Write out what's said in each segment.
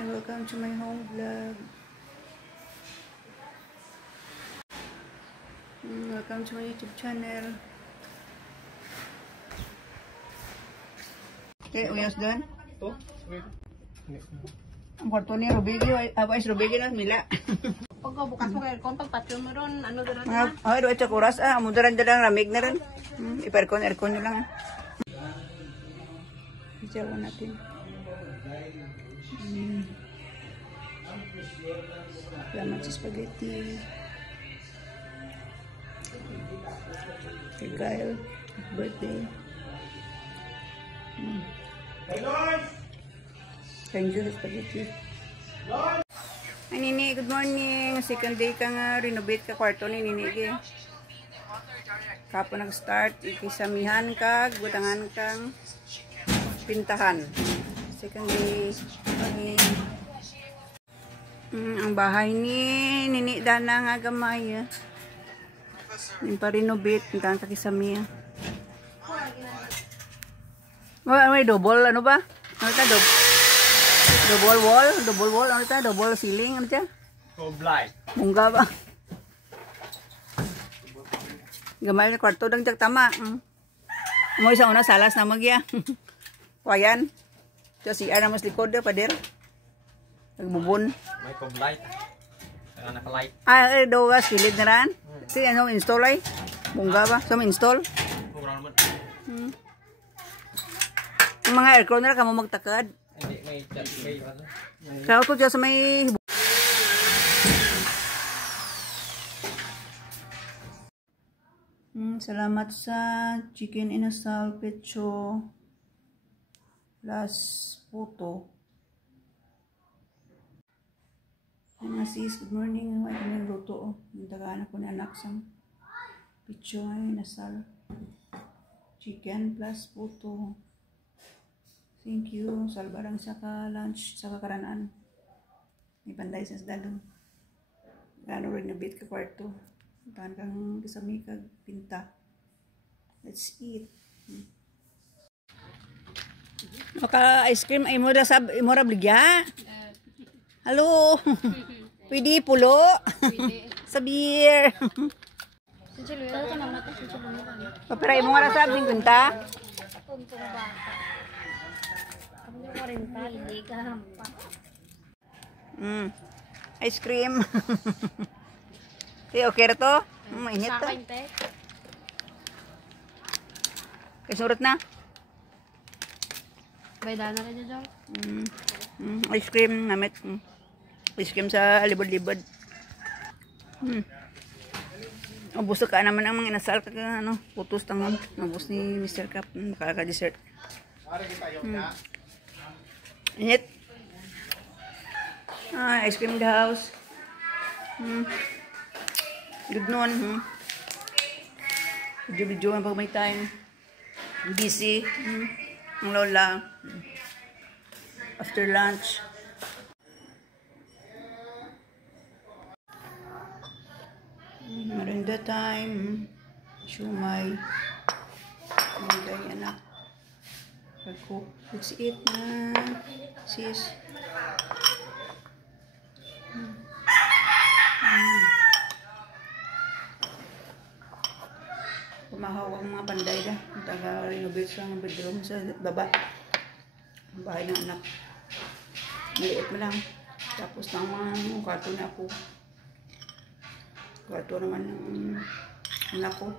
Hi, welcome to my home vlog. Welcome to my YouTube channel. Okay, uyas doon. Ang kwarto niya, Rubigi. Abais Rubigi na, Mila. Pagka bukas mo kayo, kung pagpatyo mo ron, ano doon Mga, doon sa kuras, mudaran lang, ramig na rin. Aircon nyo lang, Isawan natin. Salamat sa spaghetti. Kay Kyle, birthday. Thank you sa spaghetti. Ay, Nini, good morning. Second day ka nga, renovate ka kwarto ni Nini. Kapo nag-start, ikisamihan ka, gutangan kang pintahan. Second day. Ang bahay ni Nini Dana nga gamay. Yung pa-renovate, pintahan ka kisamihan. May double, ano ba? Ano ka, double wall, ano ta? Double ceiling, ano ta? Double light. Mungga ba? Gamay na kwarto dang tama. Mo isa una salas na magya. Kuayan. So si ana mas likod da pader. Nagbubon. May double light. Ano naka light? Do gas kilid na ran. Si ano install ay? Mungga ba? So install. Mura naman. Ang mga aircon na kamo magtakad. Hindi may ano. Kaya ko dyan sa may... salamat sa chicken inasal, pecho, plus puto. Mga sis, good morning. Ay, kami luto. Nagdagaan ako ni anak sa pecho ay inasal. Chicken plus puto. Thank you. Salbarang sa ka-lunch, sa kakaranaan. May panday sa dalon. Gano'n rin nabit ka kwarto. Tahan kang kasami kag pinta. Let's eat. Maka ice cream ay mo ra bligya. Hello. Pwede pulo. Sa beer. Papera mo nga ra sab 50. Tuntong bata. Kami 40, hindi ka hampak. Ice cream. Okay ra to? Mainit to. Kay surot na. Bayda na rin dyan. Ice cream namit. Ice cream sa libod-libod. Ubus ka naman ang mga inasal ka ano, putos tangon. Ubus ni Mr. Cup, makaka-dessert. Init. Ice cream in the house. Good noon. Video ang pag may time. Busy. Ang lola. After lunch. Marinda time. Shumay. Marinda yung anak. Ako. Let's eat na. Sis. Pumahaw ang mga panday na. Taga-renovate sa bedroom sa baba. Ang bahay ng anak. Maliit mo lang. Tapos ng mga kwarto na ako. Kwarto naman ng anak ko.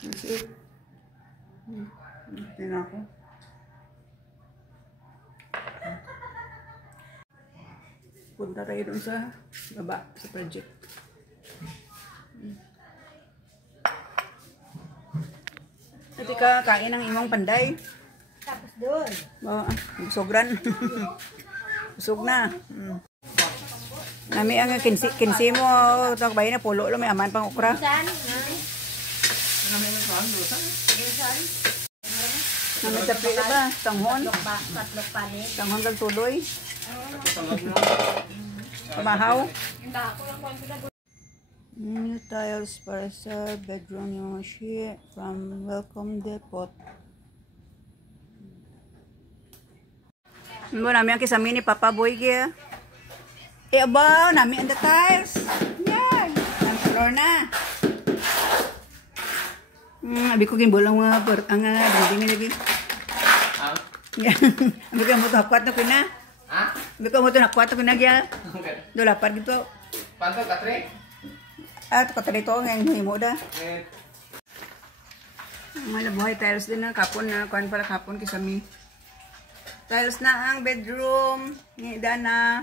Let's eat. Ito na ako. Punta tayo dun sa baba, sa project. Ito ka, kain ng imong panday. Tapos doon. Busogran. Busog na. Nami ang kinsi mo, ito bayi na pulo lo, may aman pang okra. Saan? Nami tapli na ba? Tanghon? Tatlong palit. Tanghon kag tuloy. Pamahaw. New tiles para sa bedroom yung mga sheet from Welcome Depot. Ano namin ang kisami ni Papa Boy kaya. Abaw, namin ang the tiles. Yan. Ang floor na. Abi ko ginbolang mga ang building lagi. Yan. Abi ko mo to hakwat na kuna. Ha? Abi ko mo to hakwat na kuna gya. Do lapar gitu. Panto katre? At katali to ng himo da. Malabuhay tiles din na kapon na kuan para kapon kisami. Tiles na ang bedroom ni Dana.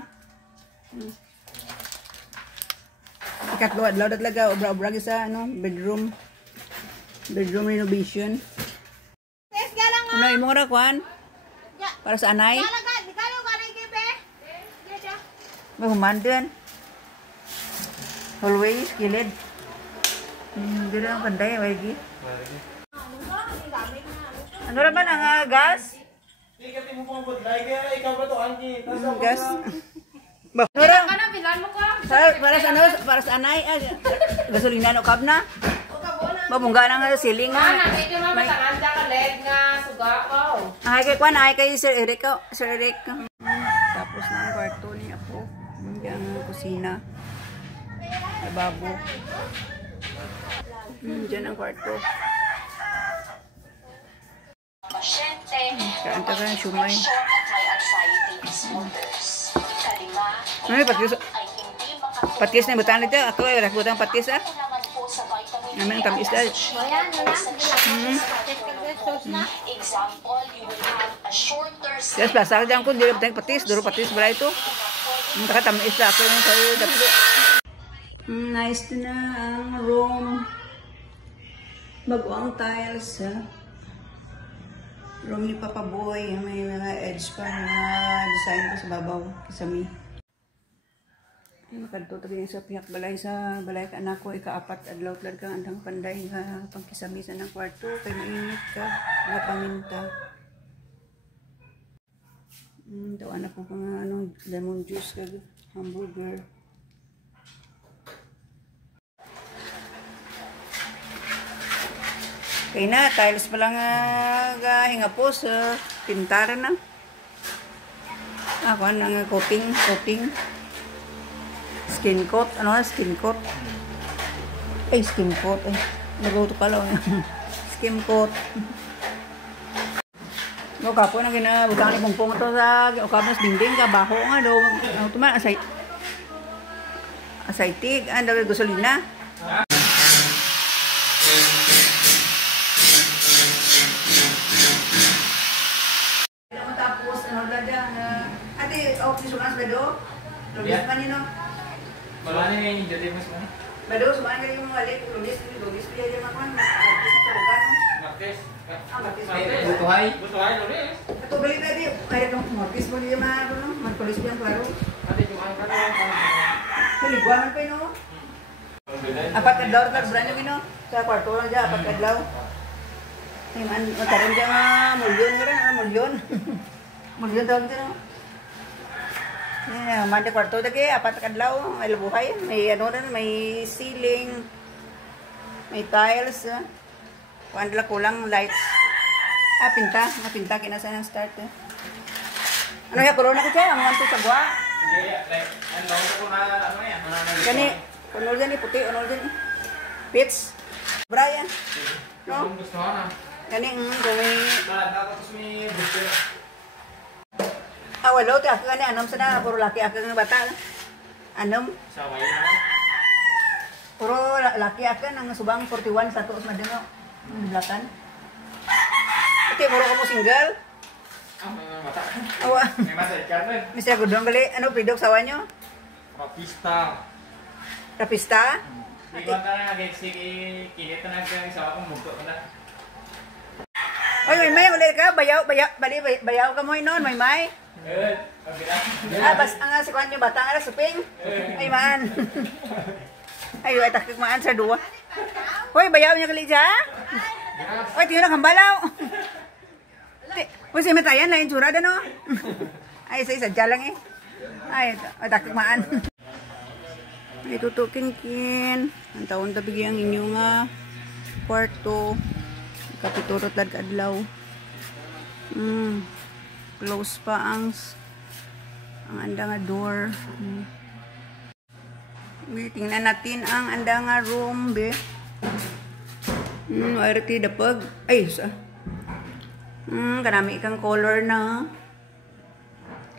Ikatlo adlaw datlaga obra-obra sa ano bedroom renovation. Tes galang nga. Ano imo ra kuan? Para sa anay? Galagad, di kayo kanay gibe. Mahumandan. Always gilid. Dili ang panday lagi. Ano ra man ang gas? Ikati mo pong budlay kaya ikaw ba to Angie? Gas. Ba, ano Kana bilan mo ka. para sa anay gasolina no kab na. Ba bungga na nga ceiling nga. Medyo mamatanganda ka led nga suga ko. Ay kay kwan ay kay Sir Eric. Tapos na ang kwarto ni Apo. Yung kusina. Lababo. Diyan ang kwarto. Kain ka ng shumay. Ano yung patis na butan nito? Ako ay butang patis ah. Namin ang tamis dahil. Yes, plasa ka dyan ko. Dili butang patis. Duro patis bala ito. Nakatamis na ako yung sa'yo. Nice to na ang room. Bago ang tiles ha. Room ni Papa Boy, may mga edge pa na design ko sa babaw kisami. Makadto tabi sa piyak balay ka anak ko ika-apat adlaw tlad ka andang panday nga pangkisami sa nang kwarto kay mainit ka nga paminta. Daw anak ko mga ano lemon juice kag hamburger. Kaya na, tiles pa lang hingapos, pintaran na. Ako, ang coating. Skin coat, ano skin coat? Ay, skin coat, eh. Naguto ka lang. Skin coat. No, kapo na ginabutang ni Pongpong ito sa okabas dingding, kabaho nga, do. Ano ito man, asaitig, ang dagay gasolina. Sumas bedo, lubis man yun no? Wala na yung dati mas man. Bedo, sumaan ka yung malik, lubis piya yung mga martis na talugan no? Martes. Martis. Butuhay, lubis. Ito balik na di, kaya itong martis mo niya mga no? Magkulis mo yung klaro. Ate, jumahan ka na. Kaliguanan pa yun no? Apat kadlaw na tagbrand yung no? Sa kwarto lang dyan, apat kadlaw. Matarin dyan mulyon nga rin, mulyon. Mulyon tawag dyan no? Mandi kwarto dagi apat kadlaw may lubuhay may ano rin may ceiling may tiles kuan dala kulang lights pinta kinasa nang start ano ya corona ko siya ang wanto sa gwa Ano ko na ano yan gani unol dyan puti unol dyan pitch Brian no gusto na gani may tapos may booster. Walo, ti ako gani, anam sana, puro laki ako ng bata. Anam, Saway naman. puro laki ako ng subang 41 sa tuos madino. Ang belakang. Iti, puro ko mo single. May mata. Awa, May mata, Carmen. Mr. Gudong gali, ano, pidok sawa nyo? Rapista. Rapista? Iwan ka na, kinit na nagsawa kong mugto ko na. Oy, may ulit ka, bayaw ka mo noon, may. Bas, ang si Kwan yung bata nga suping. Ay, maan. Ay, takik maan sa duwa. Hoy, bayaw niya kali dyan. Oy, tiyo na kambalaw. Uy, si matayan na yung tsurada, no? Ay, sadya lang eh. Ay, takik maan. Ay, tutukin-kin. Ang taon tabi ang inyong kwarto. Kapiturot lad kadlaw. Close pa ang anda nga door. Tingnan natin ang anda nga room, be. Arti dapag. Ay, sa. Karami kang color na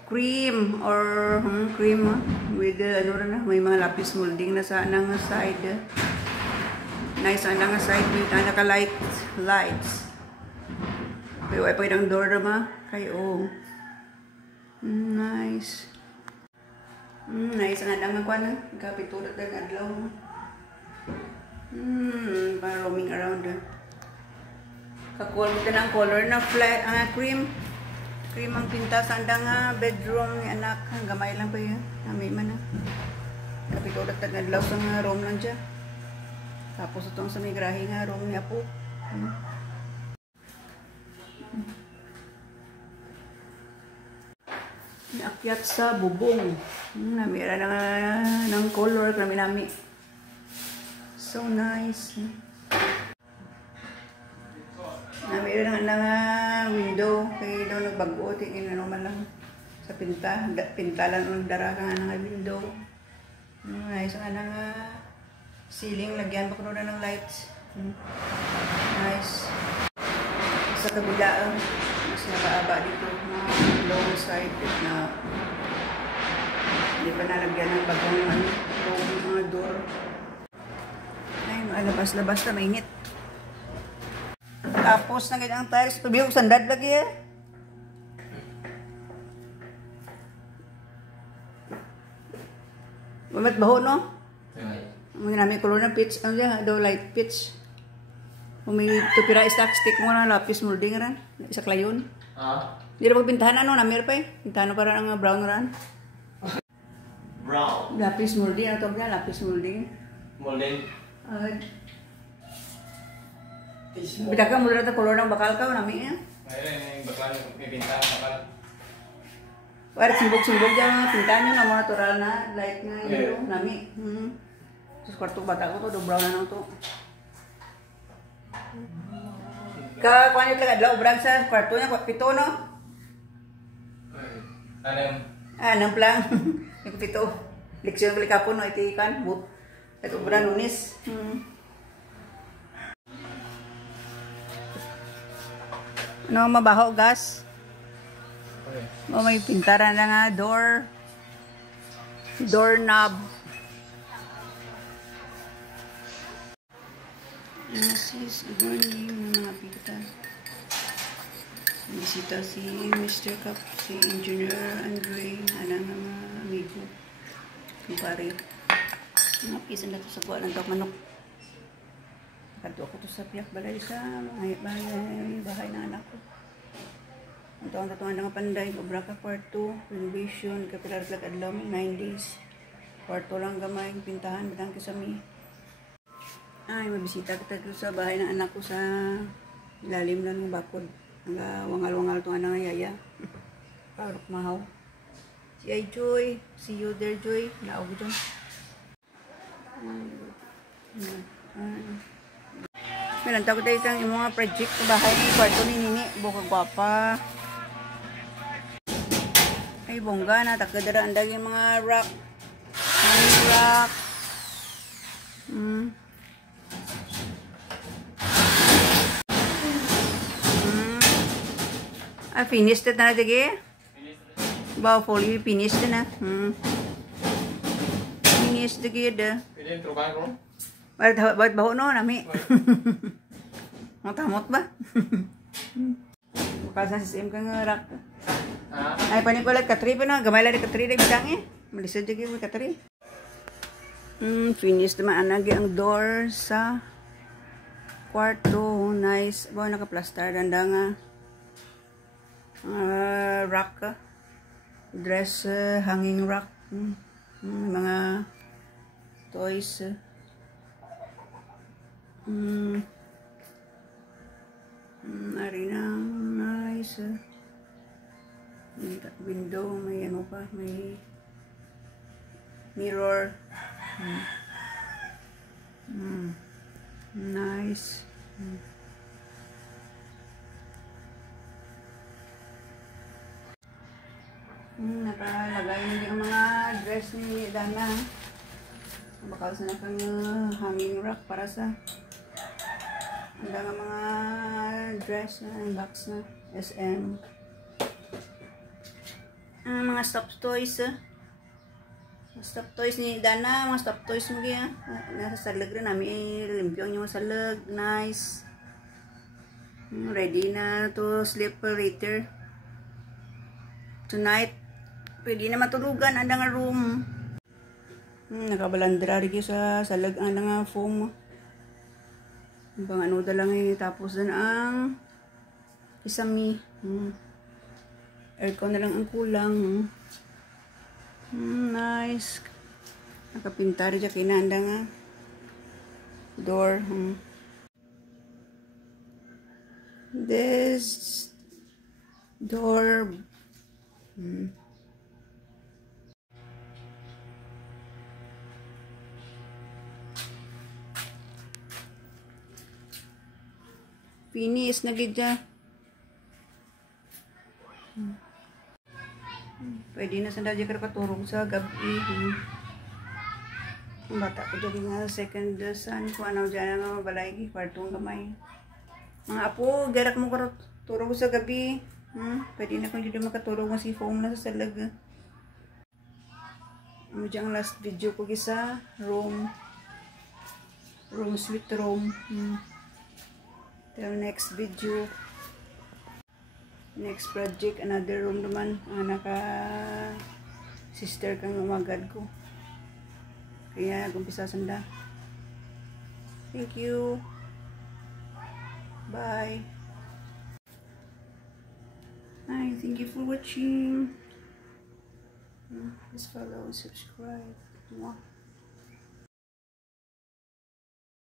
cream or cream with ano na, may mga lapis molding na sa anang side. Nice anang side with naka lights. Pero ay pwedeng door naman kayo. Nice. Nice ang adang nga na. Kapitulad ng adlaw. Para roaming around. Kakuha mo ng color na flat, cream. Cream ang pinta sa andang bedroom ni anak. Gamay lang pa yun. Nami man na. Kapitulad ng adlaw sa room lang dyan. Tapos itong sa may grahe nga room ni Apo. Naakyat sa bubong. Namira na ng color. Nami. So nice. Namira na ng window. Kaya daw nagbago. Tingin na naman lang sa pinta. Pintalan ng dara ka nga ng window. Nice nga ng ceiling. Lagyan pa ko na ng lights. Nice. Sa kabila, mas nakaaba dito na long side na hindi pa nalagyan ng bagong mga door. Ay, malabas-labas na mainit. Tapos na ganyan ang tiles. Pabiyog sandad lagi eh. Mamat baho no? Mga namin kulor na pitch. Ano yan? Daw light pitch. Kung may tupira stick mo na lapis molding ran. Isa klayon. Hindi na pagpintahan ano. Namir pa eh. Pintahan para ang brown ran. Brown. Lapis molding. Ano ito ba? Lapis molding. Molding. Bida ka mula na kolor ng bakal ka. Nami eh. Ngayon, yung bakal, may pinta, bakal. Wala simbog-simbog dyan. Pintahan nyo na mga natural na. Light nga yun. Nami. Sa kwarto bata ko to. Do brown na nang to. Kuha niyo lang adlaw brang sa kwarto niya, pito no? Anong lang. Pito. Leksyon ko likapon no itikan. Ito brang Lunes. No mabaho gas. O may pintaran na nga doorknob. Sis, good morning mga pita. Bisita si Mr. Cup, si Engineer Andre, anang mga amigo, kumpare. Mga pisan na ito sa buwan ng manok. Kadto ako to sa piyak balay sa bahay ng anak ko. Ang taon-taon na nga panday, obra ka kwarto, renovation, kapilar lag adlaw, 9 days. Kwarto lang gamay, pintahan, badang kisami. Ay, mabisita kita sa bahay ng anak ko sa ilalim na ng bakod. Wangal-wangal itong anang yaya. Parok mahaw. Si Ay Joy. See you there, Joy. Laog dyan. Minanta ko tayo isang mga project sa bahay ng kwarto ni Nini. Buka gwapa. Ay, bongga na. Takadara ang yung mga rock. Rock. Finished na sige. Bawa fully finished na. Finished sige da. Pwede yung trubahan ko? Ba't baho no, nami. Matamot ba? Bukas na sistem ka nga rak. Ay, panikulat katri pa na. Gamay lang katri na bidang eh. Malisod sige mo katri. Finished naman anagi ang door sa kwarto. Nice. Bawa naka-plaster. Danda nga. Rack, dress, hanging rack, mga toys, arena, nice, window, may ano pa, may mirror, nice. Nakalagay hindi ang mga dress ni Dana. Bakal sa nakang hanging rack para sa ang mga dress na box na SM. Mga stuffed toys. Stuffed toys ni Dana, mga stuffed toys mo kaya. Nasa salag rin namin, limpyo yung salag, nice. Ready na to sleep later. Tonight, pwede na matulugan ang nga room. Nakabalandra rin sa salag ang nga foam. Bang ano da lang tapos dan ang isami. Aircon na lang ang kulang. Nice. Nakapintar dyan kinanda nga. Door. This door. Finish na gidya. Pwede na sa dadya ka katurog sa gabi. Ang bata ko dyan nga second son ko ano dyan nga mabalay kwartong kamay. Mga apo, garak mo turog sa gabi. Pwede na kung dyan makaturog nga si foam na sa salag. Ano dyan ang last video ko gisa room. Room sweet room. Till next video. Next project, another room naman. Naka sister kang umagad ko. Kaya nag-umpisa sanda. Thank you. Bye. Hi, thank you for watching. Please follow and subscribe. Mwah.